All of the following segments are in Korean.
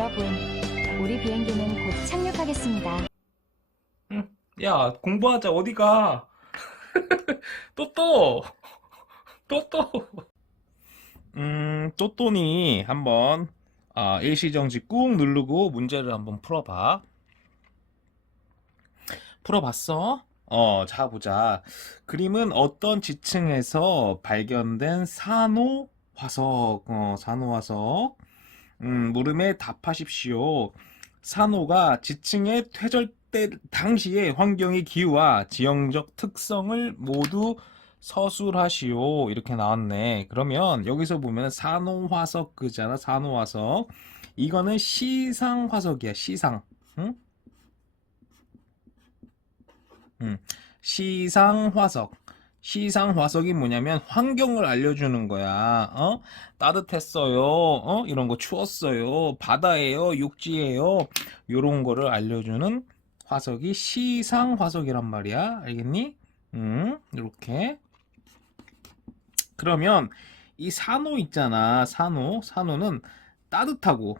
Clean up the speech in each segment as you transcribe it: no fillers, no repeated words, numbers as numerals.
여러분, 우리 비행기는 곧 착륙하겠습니다. 응. 야, 공부하자. 어디 가? 또 또. 또 또. 또또니 한번 일시정지 꾹 누르고 문제를 한번 풀어봐. 풀어봤어? 자 보자. 그림은 어떤 지층에서 발견된 산호 화석, 산호 화석. 물음에 답하십시오. 산호가 지층의 퇴절때 당시의 환경의 기후와 지형적 특성을 모두 서술하시오. 이렇게 나왔네. 그러면 여기서 보면 산호화석 그잖아. 산호화석. 이거는 시상화석이야. 시상. 응? 시상화석. 시상화석이 뭐냐면 환경을 알려주는 거야. 따뜻했어요. 이런 거 추웠어요. 바다예요. 육지예요. 요런 거를 알려주는 화석이 시상화석이란 말이야. 알겠니? 이렇게. 그러면 이 산호 있잖아. 산호. 산호는 따뜻하고,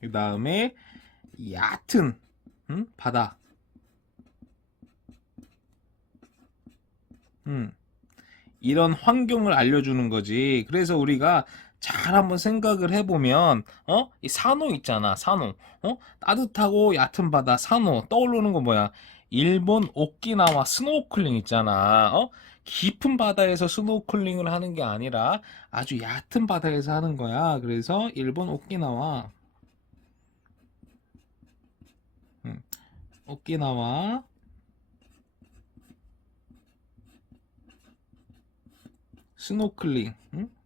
그 다음에 얕은, 바다. 이런 환경을 알려주는 거지. 그래서 우리가 잘 한번 생각을 해보면, 이 산호 있잖아, 산호. 따뜻하고 얕은 바다, 산호. 떠오르는 거 뭐야? 일본 오키나와 스노클링 있잖아. 깊은 바다에서 스노클링을 하는 게 아니라 아주 얕은 바다에서 하는 거야. 그래서 일본 오키나와, 음, 오키나와 스노클링.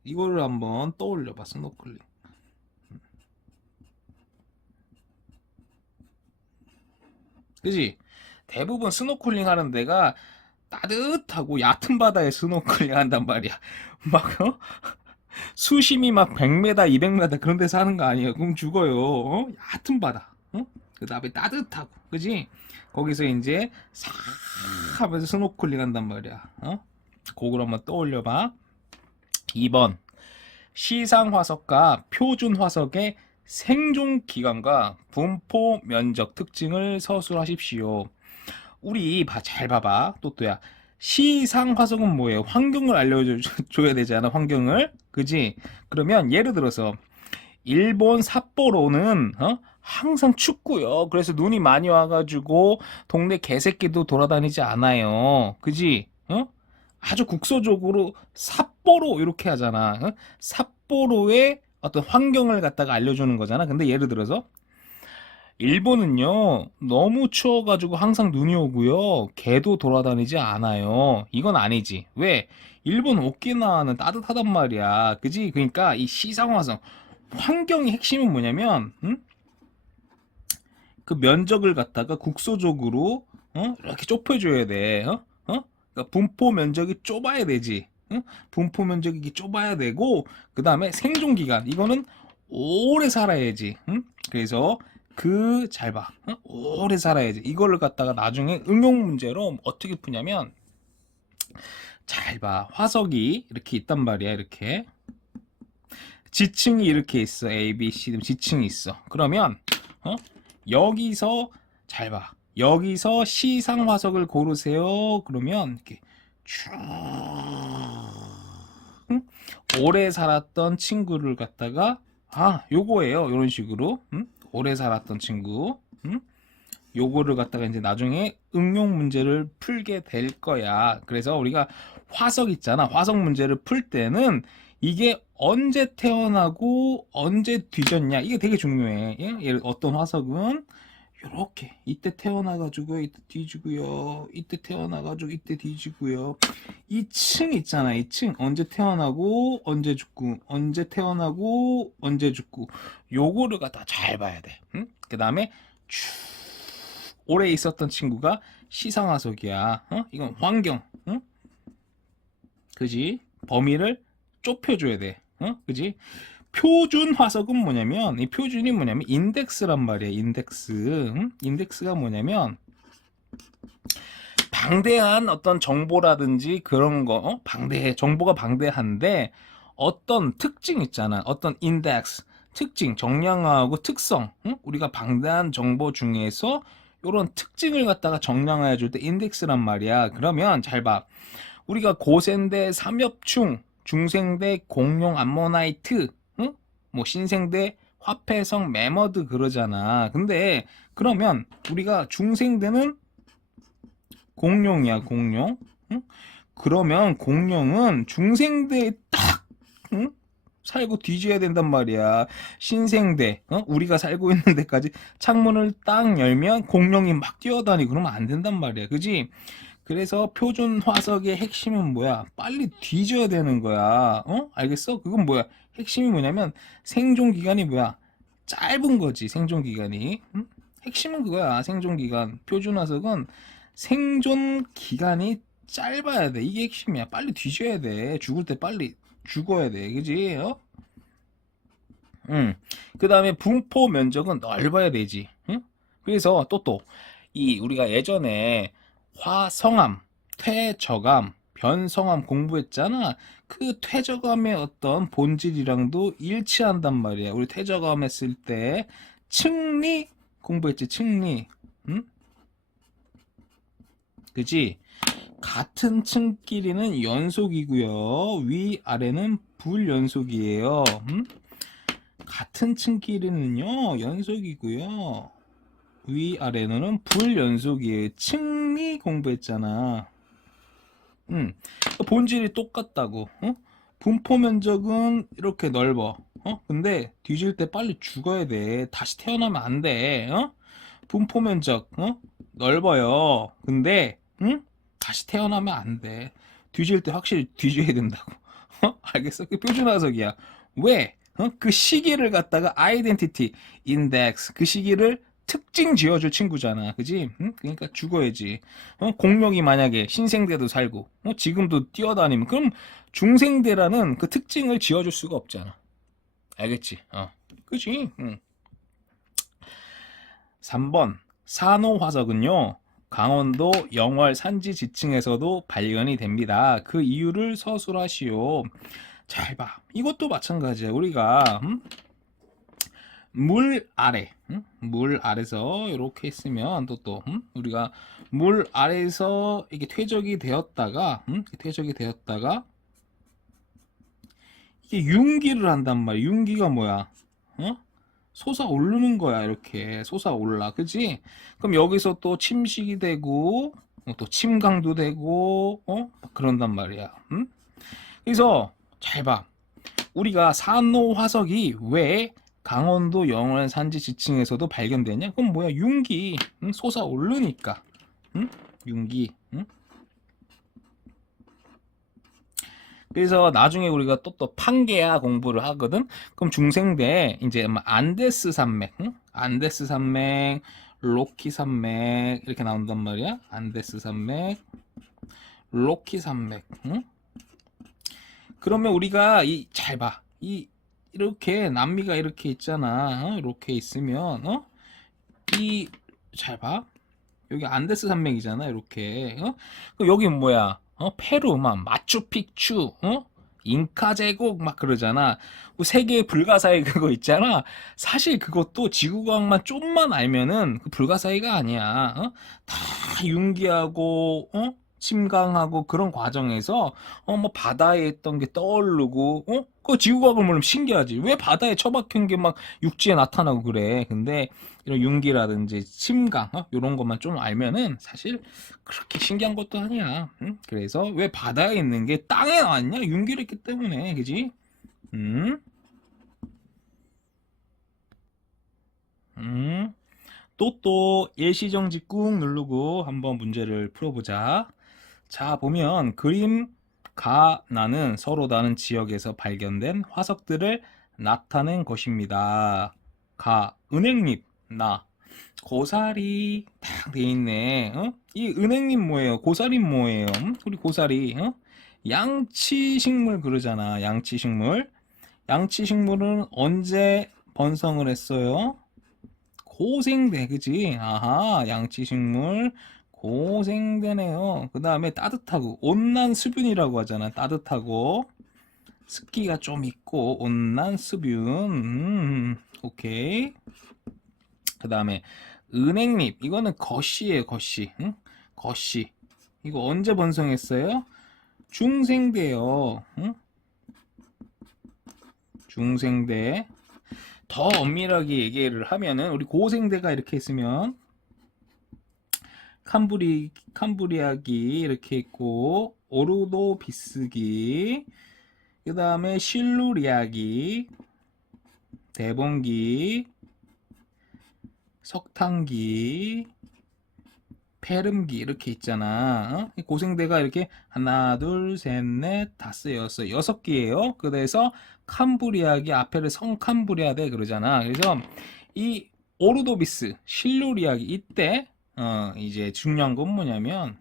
이거를 한번 떠올려봐. 스노클링. 그지? 대부분 스노클링 하는 데가 따뜻하고 얕은 바다에 스노클링 한단 말이야. 막 수심이 막 100m, 200m 그런 데서 하는 거 아니에요. 그럼 죽어요. 얕은 바다. 그 다음에 따뜻하고, 그지? 거기서 이제 싹 하면서 스노클링 한단 말이야. 그걸 한번 떠올려봐. 2번. 시상 화석과 표준 화석의 생존 기간과 분포 면적 특징을 서술하십시오. 우리 잘 봐봐. 또또야. 시상 화석은 뭐예요? 환경을 알려줘야 되잖아. 환경을. 그지? 그러면 예를 들어서 일본 삿포로는 항상 춥고요. 그래서 눈이 많이 와가지고 동네 개새끼도 돌아다니지 않아요. 그지? 아주 국소적으로 삿포로 이렇게 하잖아. 삿포로의 어떤 환경을 갖다가 알려주는 거잖아. 근데 예를 들어서 일본은요, 너무 추워가지고 항상 눈이 오고요, 개도 돌아다니지 않아요. 이건 아니지. 왜? 일본 오키나와는 따뜻하단 말이야. 그지? 그러니까 이 시상화성, 환경의 핵심은 뭐냐면, 그 면적을 갖다가 국소적으로, 이렇게 좁혀줘야 돼. 그러니까 분포 면적이 좁아야 되지. 분포 면적이 좁아야 되고, 그 다음에 생존기간. 이거는 오래 살아야지. 그래서 잘 봐. 오래 살아야지. 이거를 갖다가 나중에 응용 문제로 어떻게 푸냐면, 잘 봐. 화석이 이렇게 있단 말이야. 이렇게. 지층이 이렇게 있어. A, B, C 지층이 있어. 그러면, 여기서, 잘 봐. 여기서 시상 화석을 고르세요. 그러면, 이렇게 쭉, 오래 살았던 친구를 갖다가, 요거예요. 이런 식으로. 오래 살았던 친구. 요거를 갖다가 이제 나중에 응용 문제를 풀게 될 거야. 그래서 우리가 화석 있잖아. 화석 문제를 풀 때는 이게 언제 태어나고 언제 뒤졌냐. 이게 되게 중요해. 예? 어떤 화석은 요렇게 이때 태어나가지고 이때 뒤지고요. 이때 태어나가지고 이때 뒤지고요. 이 층 있잖아. 이 층 언제 태어나고 언제 죽고 언제 태어나고 언제 죽고 요거를 갖다 잘 봐야 돼. 그 다음에 쭉 오래 있었던 친구가 시상화석이야. 이건 환경. 그지? 범위를 좁혀줘야 돼. 그지? 표준 화석은 뭐냐면, 이 표준이 뭐냐면, 인덱스란 말이야, 인덱스. 인덱스가 뭐냐면, 방대한 어떤 정보라든지 그런 거, 정보가 방대한데, 어떤 특징 있잖아. 어떤 인덱스, 특징, 정량화하고 특성. 응? 우리가 방대한 정보 중에서 이런 특징을 갖다가 정량화해 줄 때 인덱스란 말이야. 그러면 잘 봐. 우리가 고생대 삼엽충, 중생대 공룡 암모나이트, 응? 뭐 신생대 화폐성 매머드 그러잖아. 근데 그러면 우리가 중생대는 공룡이야, 공룡. 응? 그러면 공룡은 중생대에 딱 응? 살고 뒤져야 된단 말이야. 신생대, 우리가 살고 있는 데까지 창문을 딱 열면 공룡이 막 뛰어다니고 그러면 안 된단 말이야. 그지? 그래서 표준 화석의 핵심은 뭐야? 빨리 뒤져야 되는 거야. 알겠어? 그건 뭐야? 핵심이 뭐냐면 생존 기간이 뭐야? 짧은 거지, 생존 기간이. 응? 핵심은 그거야. 생존 기간. 표준 화석은 생존 기간이 짧아야 돼. 이게 핵심이야. 빨리 뒤져야 돼. 죽을 때 빨리 죽어야 돼. 그지? 응. 그 다음에 분포 면적은 넓어야 되지. 응? 그래서 이 우리가 예전에 화성암, 퇴저감, 변성암 공부했잖아. 그 퇴저감의 어떤 본질이랑도 일치한단 말이야. 우리 퇴저감 했을 때 층리 공부했지, 층리. 응? 그지? 같은 층끼리는 연속이고요. 위아래는 불연속이에요. 같은 층끼리는요, 연속이고요. 위아래는 불연속이에요. 층리 공부했잖아. 본질이 똑같다고. 분포 면적은 이렇게 넓어. 근데 뒤질 때 빨리 죽어야 돼. 다시 태어나면 안 돼. 분포 면적 넓어요. 근데 다시 태어나면 안 돼. 뒤질 때 확실히 뒤져야 된다고. 알겠어? 그 표준 화석이야. 왜? 그 시기를 갖다가 아이덴티티, 인덱스 그 시기를 특징 지어줄 친구잖아. 그지? 그러니까 죽어야지. 공룡이 만약에 신생대도 살고 지금도 뛰어다니면 그럼 중생대라는 그 특징을 지어줄 수가 없잖아. 알겠지? 그지? 3번 산호화석은요, 강원도 영월 산지 지층에서도 발견이 됩니다. 그 이유를 서술하시오. 잘 봐. 이것도 마찬가지야. 우리가 물 아래, 물 아래서 이렇게 있으면 우리가 물 아래에서 이게 퇴적이 되었다가, 퇴적이 되었다가 이게 융기를 한단 말이야. 융기가 뭐야? 솟아오르는 거야. 이렇게 솟아올라. 그지? 그럼 여기서 또 침식이 되고 또 침강도 되고 그런단 말이야. 그래서 잘 봐. 우리가 산호화석이 왜 강원도 영월 산지 지층에서도 발견되냐? 그럼 뭐야? 융기. 솟아오르니까. 융기. 그래서 나중에 우리가 또 판게아 공부를 하거든. 그럼 중생대 이제 안데스 산맥, 안데스 산맥, 로키 산맥 이렇게 나온단 말이야. 안데스 산맥, 로키 산맥. 그러면 우리가 잘 봐. 이렇게 남미가 이렇게 있잖아. 이렇게 있으면 잘 봐. 여기 안데스 산맥이잖아. 이렇게. 그럼 여기 뭐야? 페루 막 마추픽추, 잉카 제국 막 그러잖아. 그 세계의 불가사의 그거 있잖아. 사실 그것도 지구과학만 좀만 알면은 그 불가사의가 아니야. 다 융기하고 침강하고 그런 과정에서 뭐 바다에 있던 게 떠오르고 그 지구과학을 모르면 신기하지. 왜 바다에 처박힌 게 막 육지에 나타나고 그래. 근데 이런 융기라든지 침강 이런 것만 좀 알면은 사실 그렇게 신기한 것도 아니야. 그래서 왜 바다에 있는 게 땅에 나왔냐? 융기를 했기 때문에. 그지? 음? 음. 또 일시정지 꾹 누르고 한번 문제를 풀어보자. 자, 보면 그림 가 나는 서로 다른 지역에서 발견된 화석들을 나타낸 것입니다. 가 은행잎 나 고사리 딱 돼 있네. 이 은행잎 뭐예요? 고사리 뭐예요? 우리 고사리 양치식물 그러잖아. 양치식물. 양치식물은 언제 번성을 했어요? 고생대, 그지? 아하, 양치식물 고생대네요. 그 다음에 따뜻하고 온난 수분이라고 하잖아. 따뜻하고 습기가 좀 있고 온난 습윤. 오케이. 그 다음에 은행잎. 이거는 거씨예요. 거씨. 응? 거씨. 이거 언제 번성했어요? 중생대요. 응? 중생대. 더 엄밀하게 얘기를 하면은 우리 고생대가 이렇게 있으면 캄브리아기 이렇게 있고 오르도비스기, 그 다음에 실루리아기, 대봉기, 석탄기, 페름기 이렇게 있잖아. 고생대가 이렇게 하나, 둘, 셋, 넷, 다섯, 여섯 개예요. 그래서 캄브리아기 앞에를 성캄브리아대 그러잖아. 그래서 이 오르도비스, 실루리아기 이때 이제 중요한 건 뭐냐면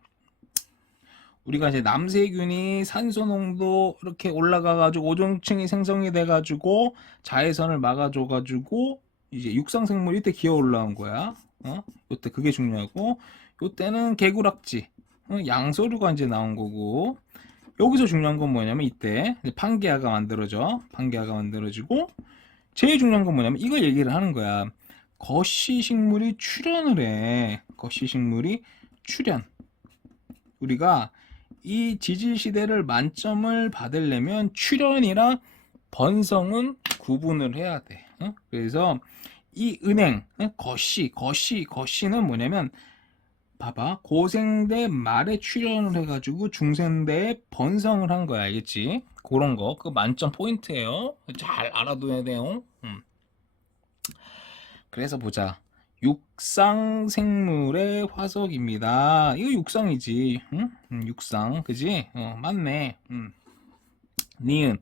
우리가 이제 남세균이 산소 농도 이렇게 올라가가지고 오존층이 생성이 돼가지고 자외선을 막아줘가지고 이제 육상생물 이때 기어 올라온 거야. 이때 그게 중요하고, 이때는 개구락지, 양서류가 이제 나온 거고, 여기서 중요한 건 뭐냐면 이때 판게아가 만들어져. 판게아가 만들어지고, 제일 중요한 건 뭐냐면 이걸 얘기를 하는 거야. 거시식물이 출현을 해. 거시식물이 출현. 우리가 이 지질시대를 만점을 받으려면 출현이랑 번성은 구분을 해야 돼. 그래서 이 은행, 거시는 뭐냐면 봐봐. 고생대 말에 출현을 해가지고 중생대에 번성을 한 거야. 알겠지? 그런 거. 그 만점 포인트예요. 잘 알아둬야 돼요. 그래서 보자. 육상생물의 화석입니다. 이거 육상이지. 응? 육상. 그지? 맞네. 니은.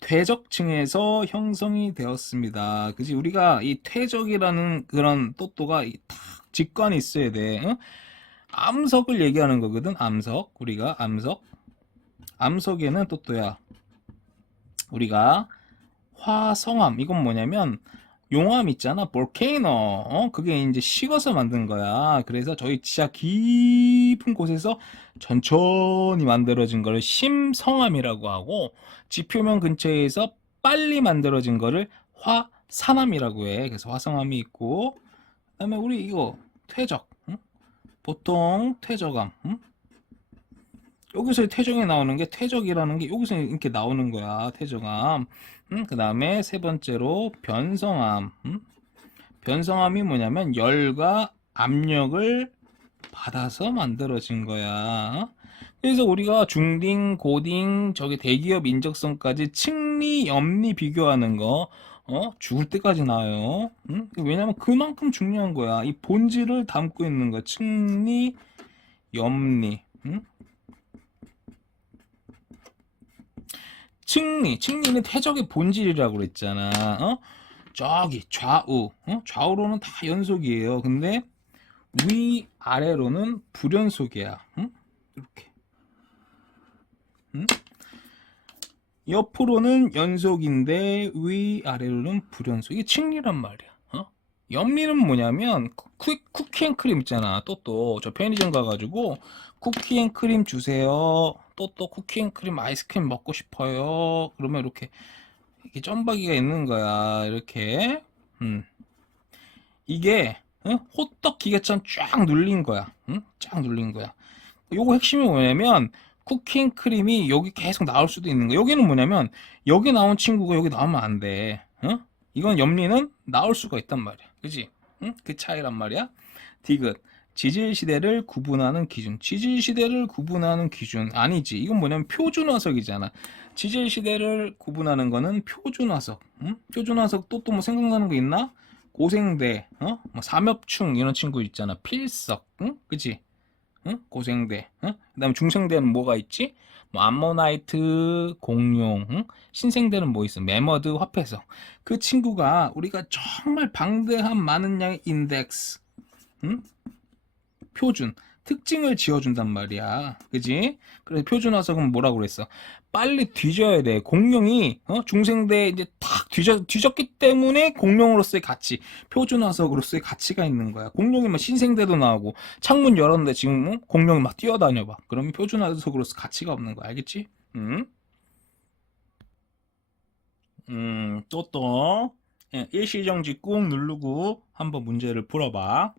퇴적층에서 형성이 되었습니다. 그지? 우리가 이 퇴적이라는 그런 또또가 딱 직관이 있어야 돼. 응? 암석을 얘기하는 거거든. 암석. 우리가 암석. 암석에는 또또야. 우리가 화성암. 이건 뭐냐면 용암 있잖아. 볼케이노. 그게 이제 식어서 만든 거야. 그래서 저희 지하 깊은 곳에서 천천히 만들어진 거를 심성암이라고 하고, 지표면 근처에서 빨리 만들어진 거를 화산암이라고 해. 그래서 화성암이 있고, 그다음에 우리 이거 퇴적. 보통 퇴적암. 여기서 퇴적이 나오는 게, 퇴적이라는 게 여기서 이렇게 나오는 거야. 퇴적암. 그 다음에 세 번째로 변성암. 변성암이 뭐냐면 열과 압력을 받아서 만들어진 거야. 그래서 우리가 중딩, 고딩, 저기 대기업 인적성까지 층리, 염리 비교하는 거, 죽을 때까지 나와요. 왜냐면 그만큼 중요한 거야. 이 본질을 담고 있는 거야. 층리, 염리. 층리는 퇴적의 본질이라고 그랬잖아. 저기 좌우, 좌우로는 다 연속이에요. 근데 위 아래로는 불연속이야. 이렇게. 옆으로는 연속인데 위 아래로는 불연속. 이게 층리란 말이야. 염리는 뭐냐면 쿠키 앤 크림 있잖아. 또 저 편의점 가가지고 쿠키 앤 크림 주세요. 또 쿠키 앤 크림 아이스크림 먹고 싶어요. 그러면 이렇게 점박이가 있는 거야. 이렇게. 이게 호떡 기계처럼 쫙 눌린 거야. 쫙 눌린 거야. 요거 핵심이 뭐냐면 쿠키 앤 크림이 여기 계속 나올 수도 있는 거야. 여기는 뭐냐면 여기 나온 친구가 여기 나오면 안 돼. 이건 염리는 나올 수가 있단 말이야. 그지? 그 차이란 말이야. 디귿. 지질시대를 구분하는 기준. 지질시대를 구분하는 기준. 아니지. 이건 뭐냐면 표준화석이잖아. 지질시대를 구분하는 거는 표준화석. 표준화석 또 뭐 생각나는 거 있나? 고생대, 뭐 삼엽충 이런 친구 있잖아. 필석, 그치? 고생대, 그 다음에 중생대는 뭐가 있지? 뭐 암모나이트, 공룡, 신생대는 뭐 있어? 매머드, 화폐석. 그 친구가 우리가 정말 방대한 많은 양의 인덱스, 표준, 특징을 지어준단 말이야. 그지? 그래서 표준화석은 뭐라고 그랬어? 빨리 뒤져야 돼. 공룡이 중생대에 이제 탁 뒤졌기 때문에 공룡으로서의 가치, 표준화석으로서의 가치가 있는 거야. 공룡이 막 신생대도 나오고 창문 열었는데 지금 공룡이 막 뛰어다녀 봐. 그러면 표준화석으로서 가치가 없는 거야. 알겠지? 또 일시정지 꾹 누르고 한번 문제를 풀어봐.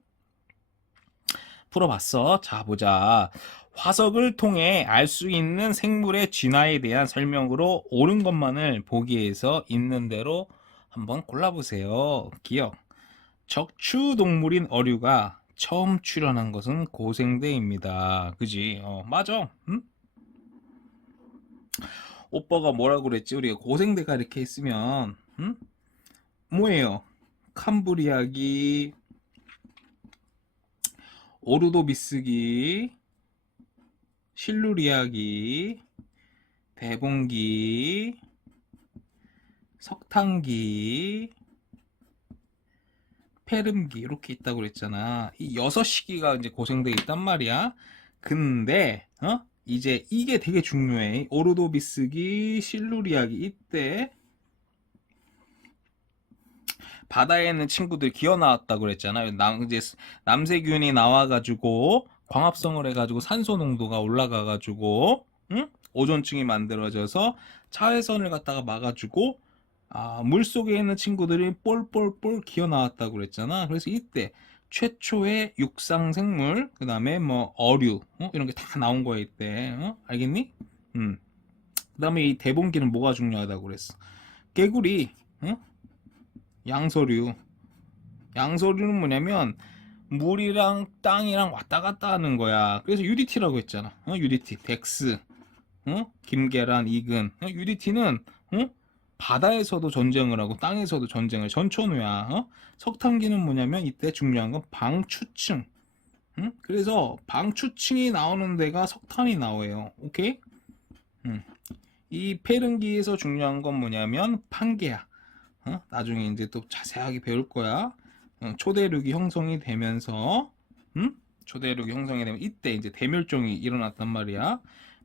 풀어봤어. 자, 보자. 화석을 통해 알 수 있는 생물의 진화에 대한 설명으로 옳은 것만을 보기에서 있는 대로 한번 골라보세요. 기억. 적추동물인 어류가 처음 출현한 것은 고생대입니다. 그지? 맞아. 응? 오빠가 뭐라고 그랬지? 우리가 고생대가 이렇게 있으면 응? 뭐예요? 캄브리아기, 오르도비스기, 실루리아기, 대봉기, 석탄기, 페름기 이렇게 있다고 그랬잖아. 이 6시기가 이제 고생돼 있단 말이야. 근데 이제 이게 되게 중요해. 오르도비스기, 실루리아기 이때 바다에 있는 친구들 기어 나왔다고 그랬잖아. 이제 남세균이 나와가지고 광합성을 해가지고 산소 농도가 올라가가지고 오존층이 만들어져서 차회선을 갖다가 막아주고 물 속에 있는 친구들이 볼 기어 나왔다고 그랬잖아. 그래서 이때 최초의 육상 생물, 그 다음에 뭐 어류 이런 게 다 나온 거야 이때. 알겠니? 그 다음에 이 대봉기는 뭐가 중요하다고 그랬어? 개구리, 양서류. 양서류는 뭐냐면 물이랑 땅이랑 왔다 갔다 하는 거야. 그래서 UDT라고 했잖아. UDT, 덱스, 김계란, 이근. UDT는 바다에서도 전쟁을 하고 땅에서도 전쟁을 전천후야. 석탄기는 뭐냐면 이때 중요한 건 방추층. 그래서 방추층이 나오는 데가 석탄이 나와요. 오케이? 이 페른기에서 중요한 건 뭐냐면 판계야. 나중에 이제 또 자세하게 배울 거야. 초대륙이 형성이 되면서, 초대륙이 형성이 되면 이때 이제 대멸종이 일어났단 말이야.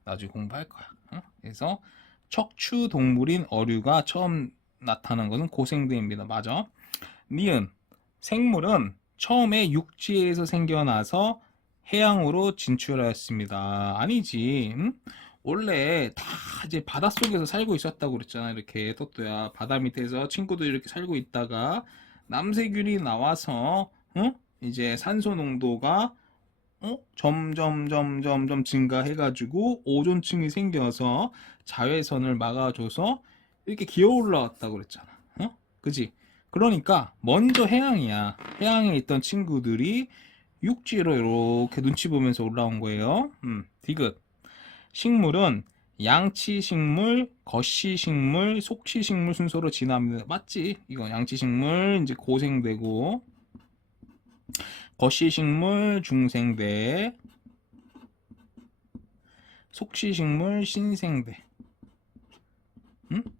나중에 공부할 거야. 그래서 척추 동물인 어류가 처음 나타난 것은 고생대입니다. 맞아. 니은 생물은 처음에 육지에서 생겨나서 해양으로 진출하였습니다. 아니지. 원래 다 이제 바닷속에서 살고 있었다고 그랬잖아. 이렇게 또또야 바다 밑에서 친구들 이렇게 살고 있다가 남세균이 나와서 이제 산소 농도가 점점 증가해가지고 오존층이 생겨서 자외선을 막아줘서 이렇게 기어 올라왔다고 그랬잖아. 그지? 그러니까 먼저 해양이야. 해양에 있던 친구들이 육지로 이렇게 눈치 보면서 올라온 거예요. 디귿. 식물은 양치식물, 거시식물, 속시식물 순서로 진화합니다. 맞지? 이거 양치식물 이제 고생되고, 거시식물 중생대, 속시식물 신생대.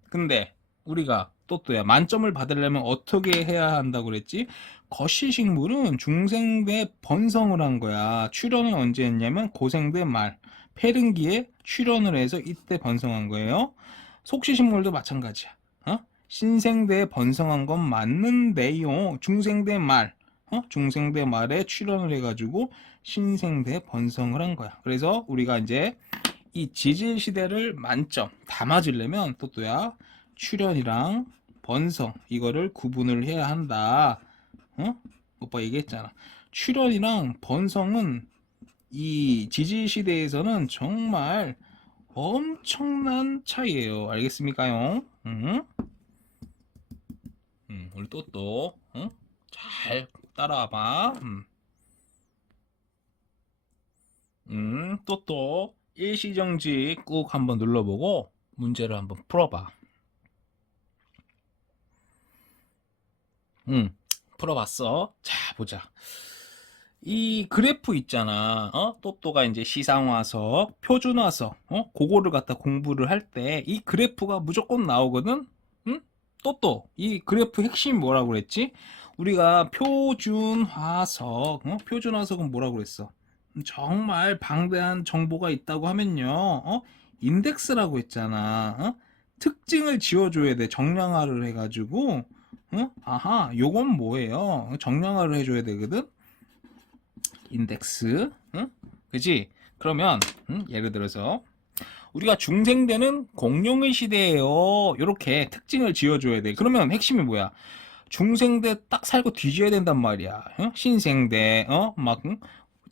근데 우리가 또야 만점을 받으려면 어떻게 해야 한다고 그랬지? 거시식물은 중생대 번성을 한 거야. 출현은 언제 했냐면 고생대 말 페른기에 출현을 해서 이때 번성한 거예요. 속시식물도 마찬가지야. 신생대에 번성한 건 맞는데요. 중생대 말 중생대 말에 출현을 해가지고 신생대 번성을 한 거야. 그래서 우리가 이제 이 지질 시대를 만점 다 맞으려면 또야 출현이랑 번성 이거를 구분을 해야 한다. 오빠 얘기했잖아. 출현이랑 번성은 이 지질 시대에서는 정말 엄청난 차이예요. 알겠습니까요? 우리 또또 잘 따라와봐. 또또 일시정지 꾹 한번 눌러보고 문제를 한번 풀어봐. 풀어봤어. 자, 보자. 이 그래프 있잖아. 또또가 이제 시상화석, 표준화석, 그거를 갖다 공부를 할 때 이 그래프가 무조건 나오거든. 또또 이 그래프 핵심이 뭐라고 그랬지? 우리가 표준화석, 표준화석은 뭐라고 그랬어? 정말 방대한 정보가 있다고 하면요, 인덱스라고 했잖아. 특징을 지어줘야 돼. 정량화를 해가지고, 아하, 요건 뭐예요? 정량화를 해줘야 되거든. 인덱스, 그지? 그러면 예를 들어서 우리가 중생대는 공룡의 시대예요. 이렇게 특징을 지어줘야 돼. 그러면 핵심이 뭐야? 중생대 딱 살고 뒤져야 된단 말이야. 어? 신생대, 막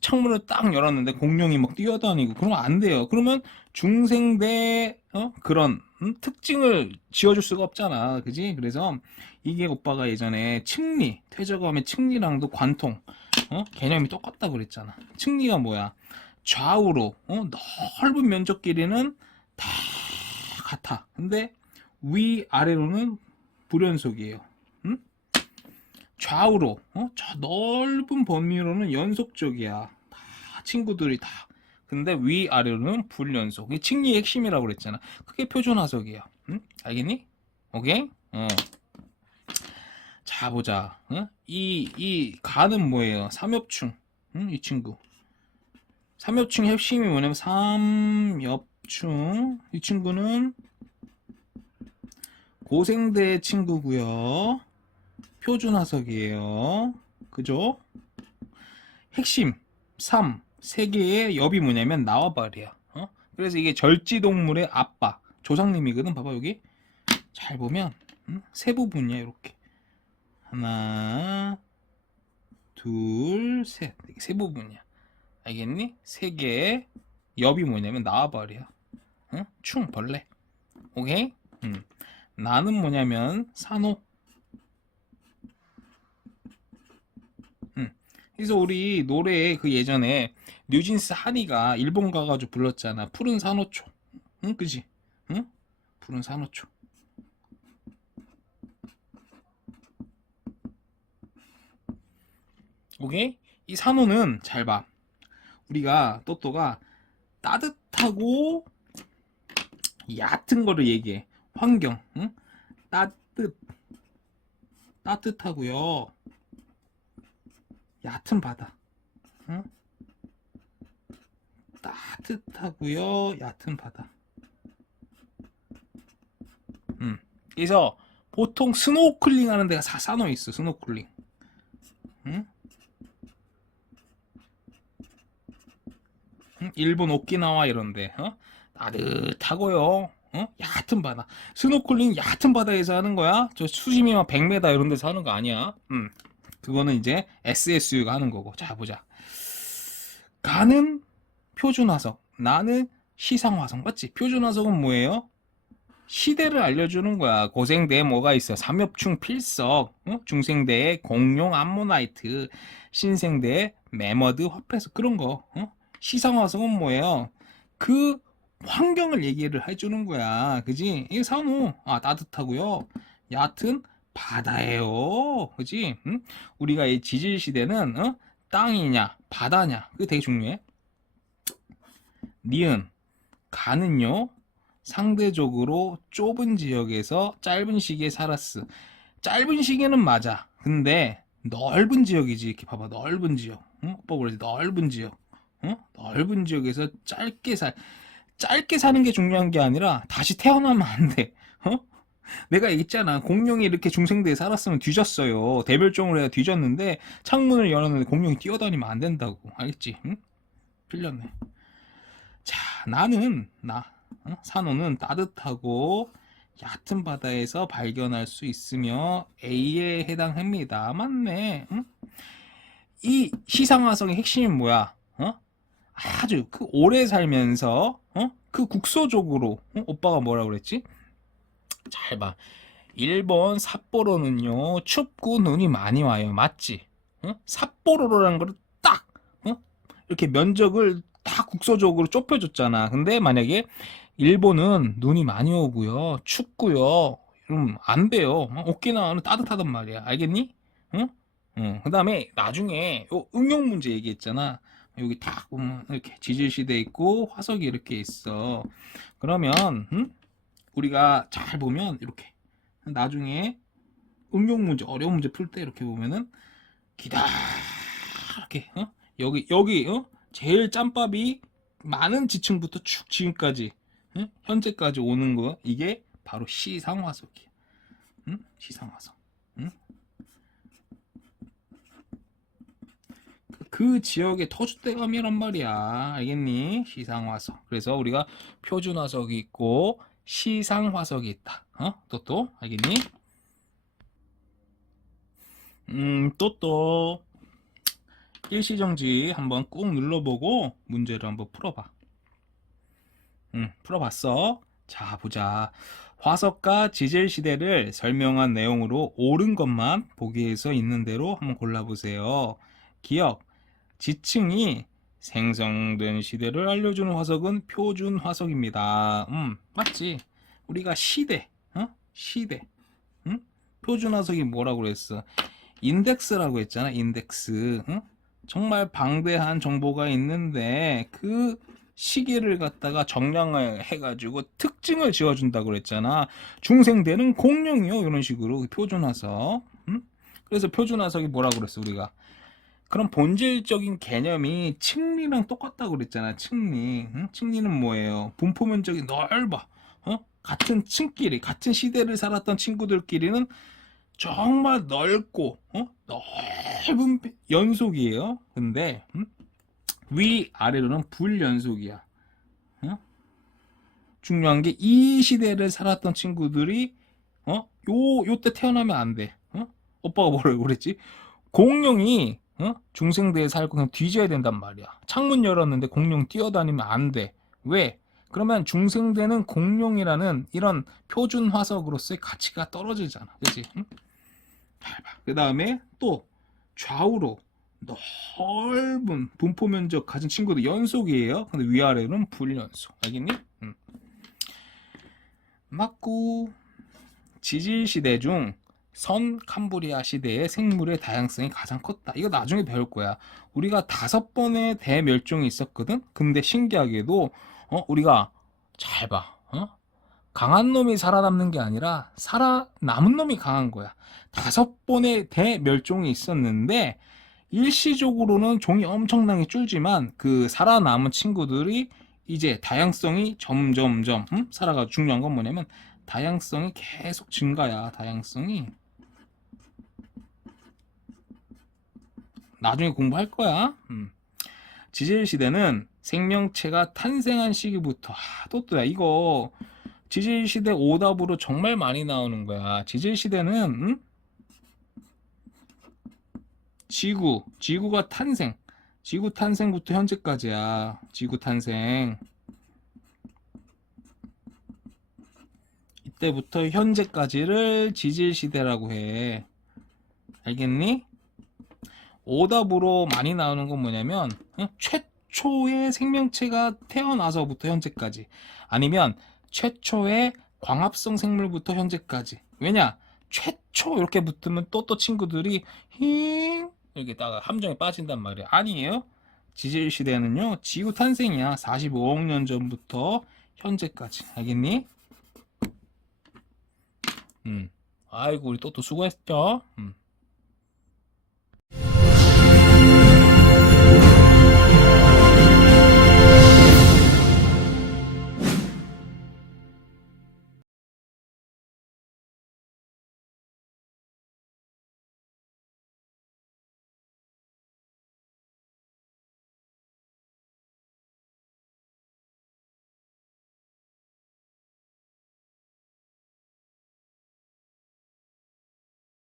창문을 딱 열었는데 공룡이 막 뛰어다니고 그러면 안 돼요. 그러면 중생대, 그런 특징을 지어줄 수가 없잖아. 그지? 그래서 이게 오빠가 예전에 층리, 퇴적어하면 층리랑도 관통, 개념이 똑같다고 그랬잖아. 층리가 뭐야? 좌우로, 넓은 면적 길이는 다 같아. 근데 위아래로는 불연속이에요. 응? 좌우로, 저 넓은 범위로는 연속적이야. 다 친구들이 다. 근데 위아래로는 불연속. 이게 층리의 핵심이라고 그랬잖아. 그게 표준화석이야. 응? 알겠니? 오케이? 자, 보자. 이 가는 뭐예요? 삼엽충. 이 친구. 삼엽충 핵심이 뭐냐면 삼엽충. 이 친구는 고생대 친구고요. 표준화석이에요. 그죠? 핵심 3, 세 개의 엽이 뭐냐면 나와버려. 그래서 이게 절지동물의 아빠 조상님이거든. 봐봐 여기 잘 보면 세 부분이야. 이렇게 하나 둘 셋 이게 세 부분이야. 알겠니? 세 개의 엽이 뭐냐면 나와버려. 충 벌레. 오케이? 나는 뭐냐면 산호. 그래서 우리 노래에 그 예전에 뉴진스 한이가 일본 가가지고 불렀잖아. 푸른 산호초. 응, 그지? 응? 푸른 산호초. 오케이? 이 산호는 잘 봐. 우리가 또또가 따뜻하고 얕은 거를 얘기해. 환경. 응? 따뜻하고요. 얕은 바다. 응? 따뜻하고요. 얕은 바다. 그래서 보통 스노클링 하는 데가 산호에 있어. 스노클링. 응? 일본 오키나와 이런데 따뜻하고요. 얕은 바다. 스노클링 얕은 바다에서 하는 거야. 저 수심이 막 100m 이런 데서 하는 거 아니야. 그거는 이제 SSU가 하는 거고. 자, 보자. 가는 표준화석, 나는 시상화석. 맞지? 표준화석은 뭐예요? 시대를 알려주는 거야. 고생대에 뭐가 있어? 삼엽충 필석, 중생대에 공룡 암모나이트, 신생대에 매머드 화폐석 그런 거. 시상화석은 뭐예요? 그 환경을 얘기를 해주는 거야. 그지? 이 산호 따뜻하고요. 얕은 바다예요. 그지? 우리가 이 지질 시대는 땅이냐 바다냐 그게 되게 중요해. 니은 가는요 상대적으로 좁은 지역에서 짧은 시기에 살았어. 짧은 시기는 맞아. 근데 넓은 지역이지. 이렇게 봐봐. 넓은 지역. 오빠 그러지. 넓은 지역. 넓은 지역에서 짧게 사는 게 중요한 게 아니라 다시 태어나면 안 돼. 내가 얘기했잖아. 공룡이 이렇게 중생대에 살았으면 뒤졌어요. 대멸종을 해야 뒤졌는데 창문을 열었는데 공룡이 뛰어다니면 안 된다고. 알겠지? 응? 필렸네. 자, 산호는 따뜻하고 얕은 바다에서 발견할 수 있으며 A에 해당합니다. 맞네. 응? 이 시상화성의 핵심이 뭐야? 아주 그 오래 살면서 그 국소적으로 오빠가 뭐라 그랬지? 잘 봐. 일본 삿포로는요 춥고 눈이 많이 와요. 맞지? 삿포로라는 거를 딱 이렇게 면적을 다 국소적으로 좁혀줬잖아. 근데 만약에 일본은 눈이 많이 오고요 춥고요 안 돼요. 오키나와는 따뜻하단 말이야. 알겠니? 응? 그 다음에 나중에 응용 문제 얘기했잖아. 여기 딱 보면 이렇게 지질시대 있고 화석이 이렇게 있어. 그러면 우리가 잘 보면 이렇게 나중에 응용 문제 어려운 문제 풀 때 이렇게 보면은 기다랗게 여기 제일 짬밥이 많은 지층부터 쭉 지금까지 현재까지 오는 거 이게 바로 시상화석이야. 시상화석. 그 지역의 터줏대감이란 말이야. 알겠니? 시상화석. 그래서 우리가 표준화석이 있고 시상화석이 있다. 또 알겠니? 또 일시정지 한번 꾹 눌러보고 문제를 한번 풀어봐. 풀어봤어. 자, 보자. 화석과 지질 시대를 설명한 내용으로 옳은 것만 보기에서 있는 대로 한번 골라보세요. 기억, 지층이 생성된 시대를 알려주는 화석은 표준 화석입니다. 맞지? 우리가 시대, 시대, 표준 화석이 뭐라고 그랬어? 인덱스라고 했잖아. 인덱스. 정말 방대한 정보가 있는데 그 시기를 갖다가 정량을 해가지고 특징을 지어준다고 그랬잖아. 중생대는 공룡이요. 이런 식으로 표준화석. 그래서 표준화석이 뭐라고 그랬어 우리가? 그럼 본질적인 개념이 층리랑 똑같다고 그랬잖아. 층리. 층리는 뭐예요? 분포 면적이 넓어. 같은 층끼리, 같은 시대를 살았던 친구들끼리는 정말 넓고 넓은 연속이에요. 근데 위아래로는 불연속이야. 중요한 게 이 시대를 살았던 친구들이 요때 태어나면 안 돼. 오빠가 뭐라고 그랬지? 공룡이 중생대에 살고 그냥 뒤져야 된단 말이야. 창문 열었는데 공룡 뛰어다니면 안 돼. 왜? 그러면 중생대는 공룡이라는 이런 표준 화석으로서의 가치가 떨어지잖아. 그치? 그 다음에 또 좌우로 넓은 분포 면적 가진 친구들 연속이에요. 근데 위아래는 불연속. 알겠니? 맞고. 지질 시대 중 선 캄브리아 시대의 생물의 다양성이 가장 컸다. 이거 나중에 배울 거야. 우리가 5번의 대멸종이 있었거든. 근데 신기하게도 우리가 잘 봐. 강한 놈이 살아남는 게 아니라 살아남은 놈이 강한 거야. 5번의 대멸종이 있었는데 일시적으로는 종이 엄청나게 줄지만 그 살아남은 친구들이 이제 다양성이 점점점 살아가지고 중요한 건 뭐냐면 다양성이 계속 증가야. 다양성이 나중에 공부할 거야. 지질 시대는 생명체가 탄생한 시기부터 또야 이거 지질 시대 오답으로 정말 많이 나오는 거야. 지질 시대는 지구가 탄생, 지구 탄생부터 현재까지야. 지구 탄생 이때부터 현재까지를 지질 시대라고 해. 알겠니? 오답으로 많이 나오는 건 뭐냐면 최초의 생명체가 태어나서부터 현재까지, 아니면 최초의 광합성 생물부터 현재까지. 왜냐? 최초 이렇게 붙으면 또 친구들이 힝 이렇게다가 함정에 빠진단 말이야. 아니에요. 지질 시대는요 지구 탄생이야. 45억 년 전부터 현재까지. 알겠니? 아이고 우리 또 수고했죠.